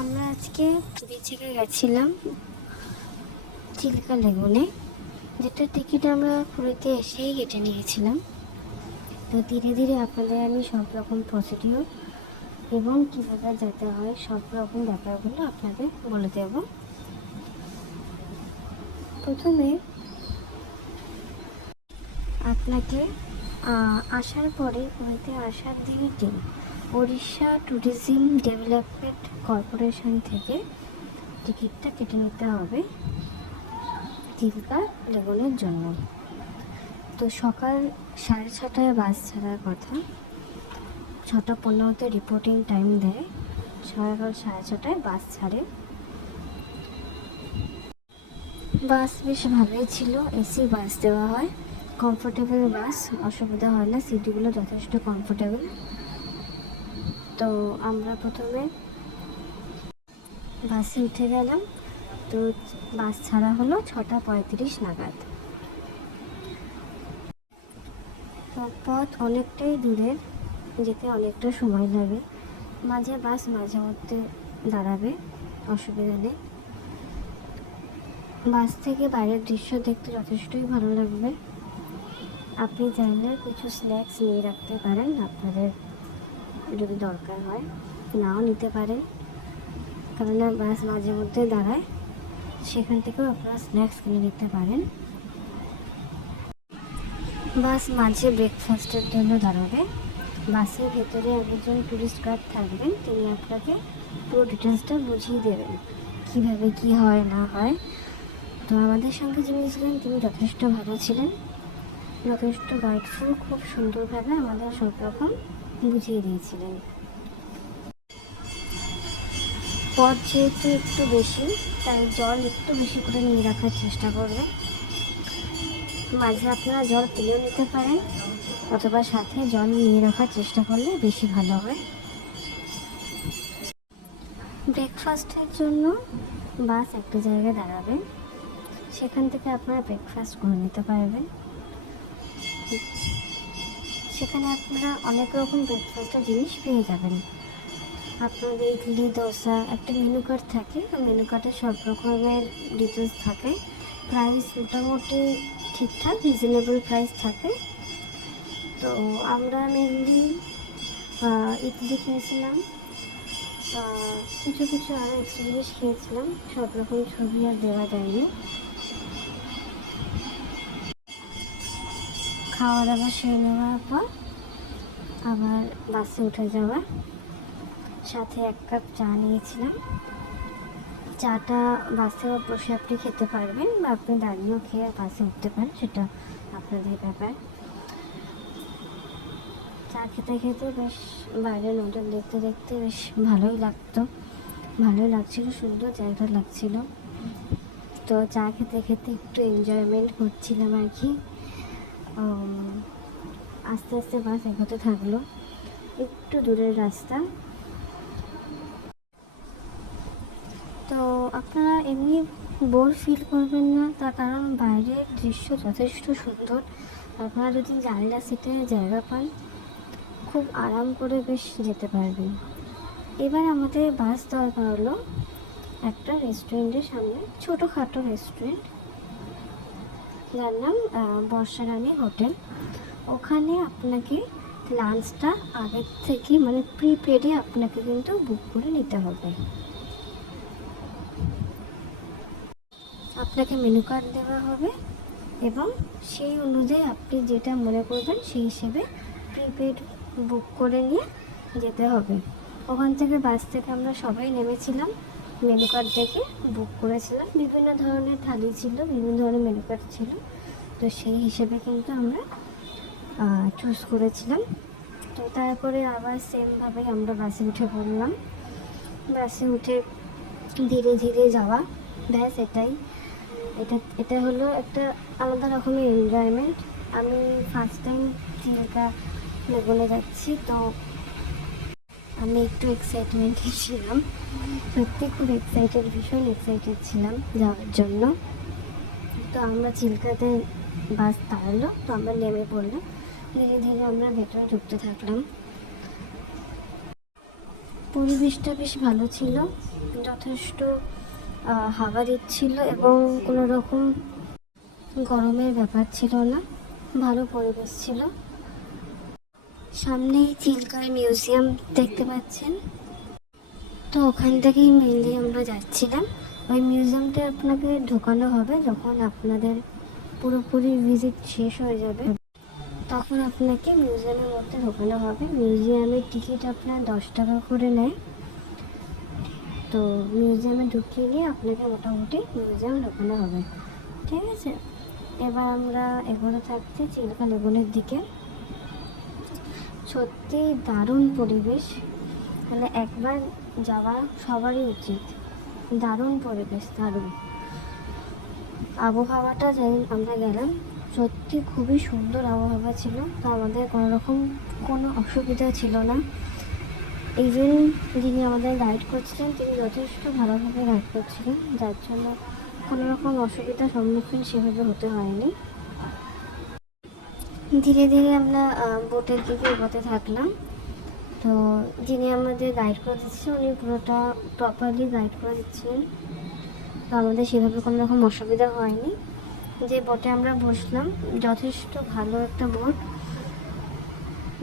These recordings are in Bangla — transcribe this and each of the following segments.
আমরা আজকে বিচে গেছিলাম চিল্কা লেগুনে, যেটা টিকিট আমরা পুরীতে এসেই কেটে নিয়েছিলাম। তো ধীরে ধীরে আপনাদের আমি সব রকম প্রসিডিওর এবং কীভাবে যেতে হয় সব রকম ব্যাপারগুলো আপনাদের বলে দেব। প্রথমে আপনাকে আসার পরে পুরীতে আসার দিনটি উড়িষ্যা ট্যুরিজম ডেভেলপমেন্ট কর্পোরেশন থেকে টিকিটটা কেটে নিতে হবে চিল্কা লেগুনের জন্য। তো সকাল 6:30টায় বাস ছাড়ার কথা, 6:15তে রিপোর্টিং টাইম দেয়, সকাল 6:30টায় বাস ছাড়ে। বাস বেশ ভালোই ছিল, এসি বাস দেওয়া হয়, কমফোর্টেবল বাস, অসুবিধা হয় না, সিটগুলো যথেষ্ট কমফোর্টেবল। তো আমরা প্রথমে বাসে উঠে গেলাম। তো বাস ছাড়া হলো 6:35 নাগাদ। পথ অনেকটাই দূরের, যেতে অনেকটা সময় লাগে, মাঝে বাস মাঝে মধ্যে দাঁড়াবে, অসুবিধা নেই। বাস থেকে বাইরের দৃশ্য দেখতে যথেষ্টই ভালো লাগবে। আপনি চাইলে কিছু স্ন্যাক্স নিয়ে রাখতে পারেন, আপনাদের যদি দরকার হয়, নাও নিতে পারেন, কেননা বাস মাঝে মধ্যে দাঁড়ায়, সেখান থেকেও আপনারা স্ন্যাক্স কিনে নিতে পারেন। বাস মাঝে ব্রেকফাস্টের জন্য দাঁড়াবে। বাসের ভেতরে একজন টুরিস্ট গাইড থাকবেন, তিনি আপনাকে পুরো ডিটেলসটা বুঝিয়ে দেবেন কীভাবে কী হয় না হয়। তো আমাদের সঙ্গে যিনি ছিলেন তিনি যথেষ্ট ভালো ছিলেন, যথেষ্ট গাইডফুল, খুব সুন্দরভাবে আমাদের সব রকম বুঝিয়ে দিয়েছিলেন। পথ যেহেতু একটু বেশি, তাই জল একটু বেশি করে নিয়ে রাখার চেষ্টা করবেন। মাঝে আপনারা জল কিনেও নিতে পারেন, অথবা সাথে জল নিয়ে রাখার চেষ্টা করলে বেশি ভালো হয়। ব্রেকফাস্টের জন্য বাস একটা জায়গায় দাঁড়াবে, সেখান থেকে আপনারা ব্রেকফাস্ট করে নিতে পারবেন। সেখানে আপনারা অনেক রকম ব্রেকফাস্টের জিনিস পেয়ে যাবেন। আপনাদের ইডলি, দোসা, একটা মেনু কার্ড থাকে, মেনু কার্ডে সব রকমের ডিটেলস থাকে। প্রাইস মোটামুটি ঠিকঠাক রিজনেবল প্রাইস থাকে। তো আমরা মেনলি ইডলি খেয়েছিলাম, কিছু কিছু আরও এক্সট্রা জিনিস খেয়েছিলাম, সব রকম ছবি আর দেওয়া যায়নি। খাওয়া দাওয়া সেরে নেওয়ার পর আবার বাসে উঠে যাওয়া, সাথে 1 কাপ চা নিয়েছিলাম। চাটা বাসে বসে আপনি খেতে পারবেন, বা আপনি দাঁড়িয়েও খেয়ে বাসে উঠতে পারেন, সেটা আপনাদের ব্যাপার। চা খেতে খেতে বেশ বাইরের নজর দেখতে দেখতে বেশ ভালোই লাগছিলো, সুন্দর জায়গা লাগছিল। তো চা খেতে খেতে একটু এনজয়মেন্ট করছিলাম আর কি। আস্তে আস্তে বাস এগোতে থাকলো, একটু দূরের রাস্তা। তো আপনারা এমনি বোর ফিল করবেন না, তার কারণ বাইরের দৃশ্য যথেষ্ট সুন্দর। আপনারা যদি জানলা সিটে জায়গা পান, খুব আরাম করে বেশ যেতে পারবেন। এবার আমাদের বাস দরকার হলো একটা রেস্টুরেন্টের সামনে, ছোটোখাটো রেস্টুরেন্ট, যার নাম বর্ষারানী হোটেল। ওখানে আপনাকে লাঞ্চটা আগের থেকে মানে প্রিপেডে আপনাকে কিন্তু বুক করে নিতে হবে। আপনাকে মেনু কার্ড দেওয়া হবে এবং সেই অনুযায়ী আপনি যেটা মনে করবেন সেই হিসেবে প্রিপেড বুক করে নিয়ে যেতে হবে। ওখান থেকে বাস থেকে আমরা সবাই নেমেছিলাম, মেনু কার্ড দেখে বুক করেছিলাম। বিভিন্ন ধরনের থালি ছিল, বিভিন্ন ধরনের মেনু কার্ড ছিল, তো সেই হিসেবে কিন্তু আমরা চুজ করেছিলাম। তো তারপরে আবার সেমভাবে আমরা বাসে উঠে পড়লাম। বাসে উঠে ধীরে ধীরে যাওয়া, ব্যাস এটাই। এটা হলো একটা আলাদা রকমের এনজয়মেন্ট। আমি ফার্স্ট টাইম চিল্কা লেগুনে যাচ্ছি, তো আমি একটু এক্সাইটমেন্টই ছিলাম, সত্যি খুব এক্সাইটেড, ভীষণ এক্সাইটেড ছিলাম যাওয়ার জন্য। তো আমরা চিল্কাতে বাস দাঁড়ালো, তো আমরা নেমে পড়লাম, ধীরে ধীরে আমরা ভেতরে ঢুকতে থাকলাম। পরিবেশটা বেশ ভালো ছিল, যথেষ্ট হাওয়া দিচ্ছিল এবং কোনো রকম গরমের ব্যাপার ছিল না, ভালো পরিবেশ ছিল। সামনেই চিল্কায় মিউজিয়াম দেখতে পাচ্ছেন, তো ওখান থেকেই মেনলি আমরা যাচ্ছিলাম। ওই মিউজিয়ামটা আপনাকে ঢোকানো হবে যখন আপনাদের পুরোপুরি ভিজিট শেষ হয়ে যাবে, তখন আপনাকে মিউজিয়ামের মধ্যে ঢোকানো হবে। মিউজিয়ামের টিকিট আপনার 10 টাকা করে নেয়। তো মিউজিয়ামে ঢুকিয়ে নিয়ে আপনাকে মোটামুটি মিউজিয়াম ঢোকানো হবে, ঠিক আছে। এবার আমরা এগোতে থাকছি চিল্কা লেগুনের দিকে। সত্যি দারুণ পরিবেশ, মানে একবার যাওয়া সবারই উচিত। দারুণ পরিবেশ, দারুণ আবহাওয়াটা। যাই আমরা গেলাম, সত্যি খুবই সুন্দর আবহাওয়া ছিল, তো আমাদের কোনো অসুবিধা ছিল না। ইভেন যিনি আমাদের গাইড করছিলেন তিনি যথেষ্ট ভালোভাবে গাইড করছিলেন, যার জন্য কোনো রকম অসুবিধার সম্মুখীন সেভাবে হতে হয়নি। ধীরে ধীরে আমরা বোটের দিকে এগোতে থাকলাম। তো যিনি আমাদের গাইড করে দিচ্ছিলেন উনি পুরোটা প্রপারলি গাইড করে দিচ্ছিলেন, তো আমাদের সেভাবে কোনো রকম অসুবিধা হয়নি। যে বোটে আমরা বসলাম যথেষ্ট ভালো একটা বোট,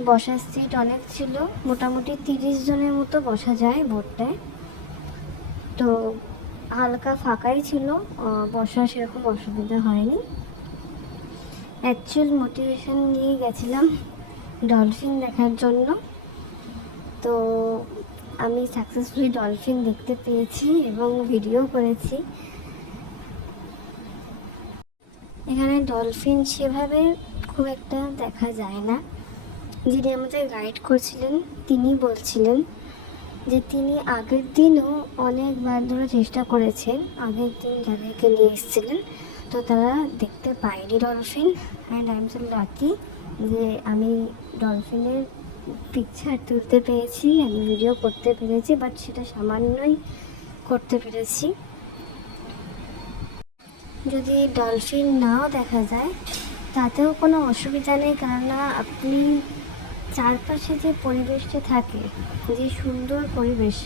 বসার সিট অনেক ছিল, মোটামুটি 30 জনের মতো বসা যায় বোটটায়। তো হালকা ফাঁকাই ছিল, বসার সেরকম অসুবিধা হয়নি। অ্যাকচুয়াল মোটিভেশন নিয়ে গেছিলাম ডলফিন দেখার জন্য, তো আমি সাকসেসফুলি ডলফিন দেখতে পেয়েছি এবং ভিডিও করেছি। এখানে ডলফিন সেভাবে খুব একটা দেখা যায় না। যিনি আমাদের গাইড করছিলেন তিনি বলছিলেন যে তিনি আগের দিনও অনেকবার ধরে চেষ্টা করেছেন, আগের দিন যাদেরকে নিয়ে এসেছিলেন, তো তারা দেখতে পায়নি dolphin. And I am so lucky যে আমি ডলফিনের পিকচার তুলতে পেরেছি, আমি ভিডিও করতে পেরেছি, বাট সেটা সামান্যই করতে পেরেছি। যদি ডলফিন নাও দেখা যায় তাতেও কোনো অসুবিধা নেই, কেননা আপনি চারপাশে যে পরিবেশটা থাকে, যে সুন্দর পরিবেশ,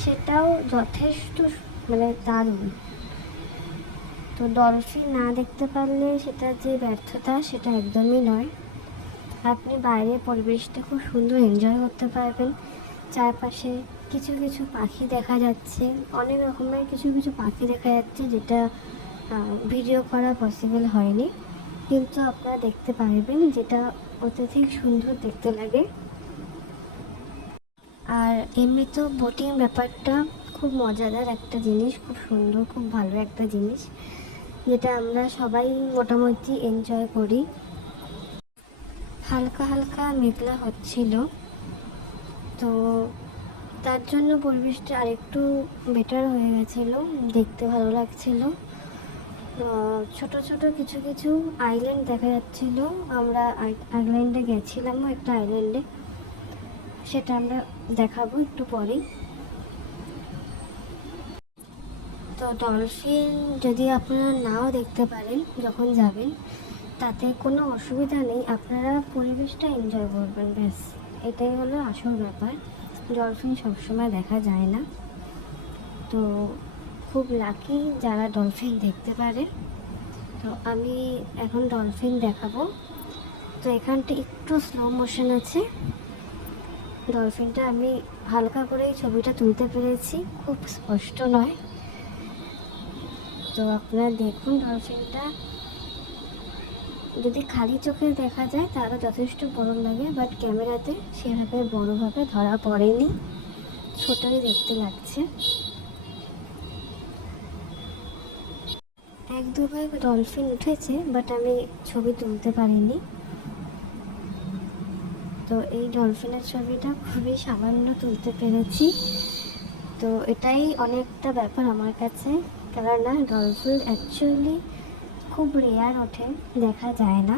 সেটাও যথেষ্ট দারুণ। তো ডলফিন না দেখতে পারলে সেটা যে ব্যর্থতা সেটা একদমই নয়। আপনি বাইরের পরিবেশটা খুব সুন্দর এনজয় করতে পারবেন। চারপাশে কিছু কিছু পাখি দেখা যাচ্ছে, অনেক রকমের কিছু কিছু পাখি দেখা যাচ্ছে, যেটা ভিডিও করা পসিবল হয়নি, কিন্তু আপনারা দেখতে পারবেন, যেটা অত্যধিক সুন্দর দেখতে লাগে। আর এমনি তো বোটিং ব্যাপারটা খুব মজাদার একটা জিনিস, খুব সুন্দর, খুব ভালো একটা জিনিস, যেটা আমরা সবাই মোটামুটি এনজয় করি। হালকা হালকা মেঘলা হচ্ছিল, তো তার জন্য পরিবেশটা আরেকটু বেটার হয়ে গেছিলো, দেখতে ভালো লাগছিল। ছোট ছোট কিছু কিছু আইল্যান্ড দেখা যাচ্ছিল। আমরা আইল্যান্ডে গেছিলামও, একটা আইল্যান্ডে, সেটা আমরা দেখাবো একটু পরেই। তো ডলফিন যদি আপনারা নাও দেখতে পারেন যখন যাবেন, তাতে কোনো অসুবিধা নেই, আপনারা পরিবেশটা এনজয় করবেন, ব্যাস এটাই হলো আসল ব্যাপার। ডলফিন সবসময় দেখা যায় না, তো খুব লাকি যারা ডলফিন দেখতে পারে। তো আমি এখন ডলফিন দেখাবো। তো এখানটা একটু স্লো মোশন আছে, ডলফিনটা আমি হালকা করেই ছবিটা তুলতে পেরেছি, খুব স্পষ্ট নয়। তো আপনারা দেখুন, ডলফিনটা যদি খালি চোখে দেখা যায় তাহলে যথেষ্ট বড় লাগে, বাট ক্যামেরাতে সেভাবে বড়োভাবে ধরা পড়েনি, ছোটই দেখতে লাগছে। এক দুবার ডলফিন উঠেছে, বাট আমি ছবি তুলতে পারিনি। তো এই ডলফিনের ছবিটা খুবই সামান্য তুলতে পেরেছি, তো এটাই অনেকটা ব্যাপার আমার কাছে, কেননা ডলফিন অ্যাকচুয়ালি খুব রেয়ার ওঠে, দেখা যায় না।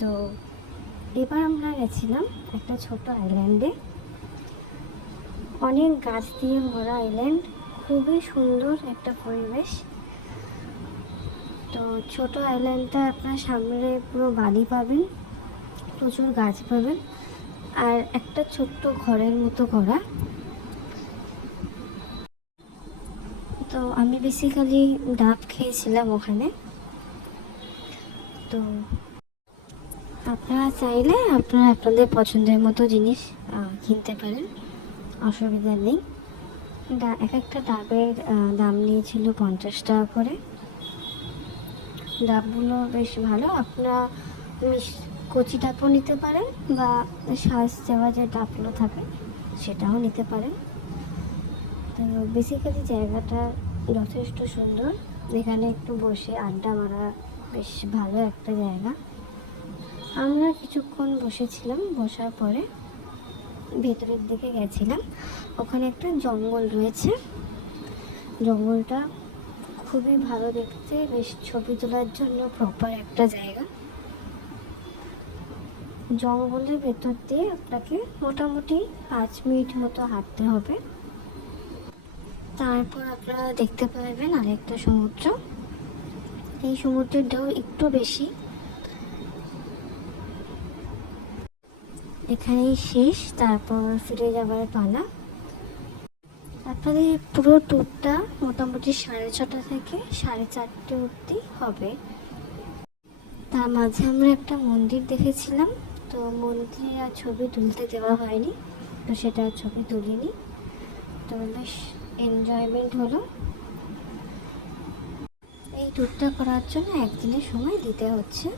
তো এবার আমরা গেছিলাম একটা ছোট আইল্যান্ডে, অনেক গাছ দিয়ে ভরা আইল্যান্ড, খুবই সুন্দর একটা পরিবেশ। তো ছোট আইল্যান্ডটা আপনার সামনে পুরো বালি পাবেন, প্রচুর গাছ পাবেন, আর একটা ছোট্ট ঘরের মতো করা, তো আমি বেসিক্যালি ডাব খেয়েছিলাম ওখানে। তো আপনারা চাইলে আপনারা আপনাদের পছন্দের মতো জিনিস কিনতে পারেন, অসুবিধা নেই। এক একটা ডাবের দাম নিয়েছিল 50 টাকা করে। ডাবগুলো বেশ ভালো, আপনারা কচি ডাবও নিতে পারেন বা শাঁস দেওয়া যে ডাবগুলো থাকে সেটাও নিতে পারেন। তো বেসিক্যালি জায়গাটা যথেষ্ট সুন্দর, এখানে একটু বসে আড্ডা মারা বেশ ভালো একটা জায়গা। আমরা কিছুক্ষণ বসেছিলাম, বসার পরে ভেতরের দিকে গেছিলাম। ওখানে একটা জঙ্গল রয়েছে, জঙ্গলটা খুবই ভালো দেখতে, বেশ ছবি তোলার জন্য প্রপার একটা জায়গা। জঙ্গলের ভেতর দিয়ে আপনাকে মোটামুটি 5 মিনিট মতো হাঁটতে হবে। তারপর আপনারা দেখতে পাবেন আরেকটা সমুদ্র। এই সমুদ্রের ঢেউ একটু বেশি। এখানেই শেষ, তারপর ফিরে যাবার পালা। আপনাদের পুরো ট্যুরটা মোটামুটি 6:30 থেকে 4:30 অবধি হবে। তার মাঝে আমরা একটা মন্দির দেখেছিলাম, তো মন্দিরে আর ছবি তুলতে দেওয়া হয়নি, তো সেটা ছবি তুলিনি। তো বেশ এনজয়মেন্ট হলো। এই ট্যুরটা করার জন্য একদিনের সময় দিতে হচ্ছে।